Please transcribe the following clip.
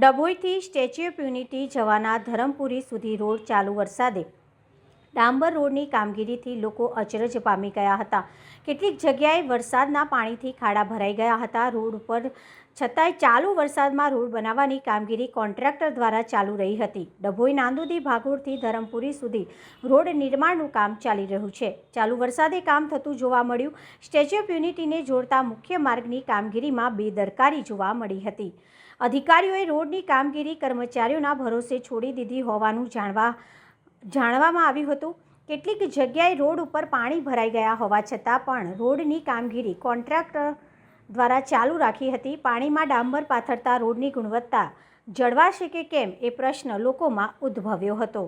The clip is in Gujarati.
ડભોઈથી સ્ટેચ્યુ ઓફ યુનિટી જવાના ધરમપુરી સુધી રોડ ચાલુ વરસાદે ડાંબર રોડની કામગીરીથી લોકો અચરજ પામી ગયા હતા। કેટલીક જગ્યાએ વરસાદના પાણીથી ખાડા ભરાઈ ગયા હતા। રોડ ઉપર છતાંય ચાલુ વરસાદમાં રોડ બનાવવાની કામગીરી કોન્ટ્રાક્ટર દ્વારા ચાલુ રહી હતી। ડભોઈ નાંદોદી ભાગોળથી ધરમપુરી સુધી રોડ નિર્માણનું કામ ચાલી રહ્યું છે। ચાલુ વરસાદે કામ થતું જોવા મળ્યું। સ્ટેચ્યુ ઓફ યુનિટીને જોડતા મુખ્ય માર્ગની કામગીરીમાં બેદરકારી જોવા મળી હતી। અધિકારીઓએ રોડની કામગીરી કર્મચારીઓના ભરોસે છોડી દીધી હોવાનું જાણવામાં આવ્યું હતું। કેટલીક જગ્યાએ રોડ ઉપર પાણી ભરાઈ ગયા હોવા છતાં પણ રોડની કામગીરી કોન્ટ્રાક્ટર દ્વારા ચાલુ રાખી હતી। પાણીમાં ડાંબર પાથરતા રોડની ગુણવત્તા જળવાશે કે કેમ એ પ્રશ્ન લોકોમાં ઉદ્ભવ્યો હતો।